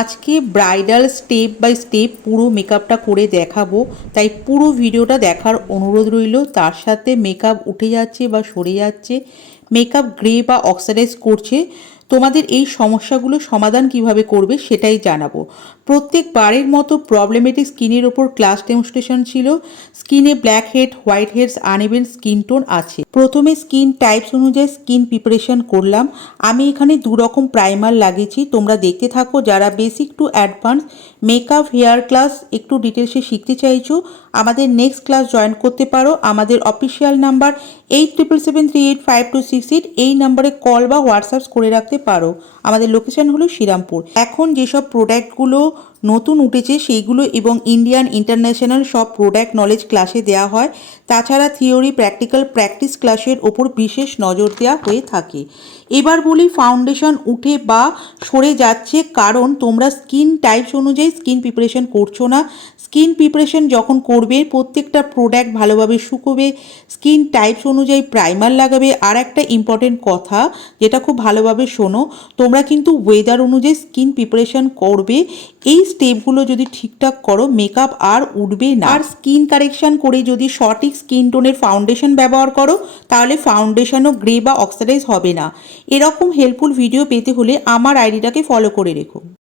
আজকে bridal step by step পুরো মেকআপটা করে দেখাবো, তাই পুরো ভিডিওটা দেখার অনুরোধ রইল। তার সাথে মেকআপ উঠে যাচ্ছে বা সরে যাচ্ছে, মেকআপ গ্রে বা অক্সিডাইজ করছে, তোমাদের এই সমস্যাগুলো সমাধান কিভাবে করবে সেটাই জানাবো। প্রত্যেকবারের মতো প্রবলেমেটিক স্কিনের ওপর ক্লাস ডেমনস্ট্রেশন ছিল। স্কিনে black head, white heads, uneven skin tone আছে। প্রথমে স্কিন টাইপস অনুযায়ী স্কিন প্রিপারেশন করলাম। আমি এখানে দু রকম প্রাইমার লাগিয়েছি, তোমরা দেখতে থাকো। যারা basic to advance makeup hair class একটু ডিটেলসে শিখতে চাইছো, আমাদের নেক্সট ক্লাস জয়েন করতে পারো। আমাদের অফিসিয়াল নাম্বার 8773852668, এই নাম্বারে কল বা হোয়াটসঅ্যাপ করে রাখতে পারো। আমাদের লোকেশন হলো শ্রীরামপুর। এখন যেসব প্রোডাক্টগুলো নতুন উঠেছে সেইগুলো এবং ইন্ডিয়ান ইন্টারন্যাশনাল সব প্রোডাক্ট নলেজ ক্লাসে দেওয়া হয়। তাছাড়া থিওরি প্র্যাকটিক্যাল প্র্যাকটিস ক্লাসের ওপর বিশেষ নজর দেওয়া হয়ে থাকে। এবার বলি, ফাউন্ডেশন উঠে বা সরে যাচ্ছে কারণ তোমরা স্কিন টাইপস অনুযায়ী স্কিন প্রিপারেশন করছো না। স্কিন প্রিপারেশন যখন করবে প্রত্যেকটা প্রোডাক্ট ভালোভাবে শুকোবে, স্কিন টাইপস অনুযায়ী প্রাইমার লাগাবে। আর একটা ইম্পর্টেন্ট কথা যেটা খুব ভালোভাবে শোনো, তোমরা কিন্তু ওয়েদার অনুযায়ী স্কিন প্রিপারেশন করবে। এই স্টেপগুলো যদি ঠিকঠাক করো, মেকআপ আর উঠবে না। আর স্কিন কারেকশন করে যদি সঠিক স্কিন টোনের ফাউন্ডেশন ব্যবহার করো, তাহলে ফাউন্ডেশনও গ্রে বা অক্সিডাইজ হবে না। এরকম হেল্পফুল ভিডিও পেতে হলে আমার আইডিটাকে ফলো করে রেখো।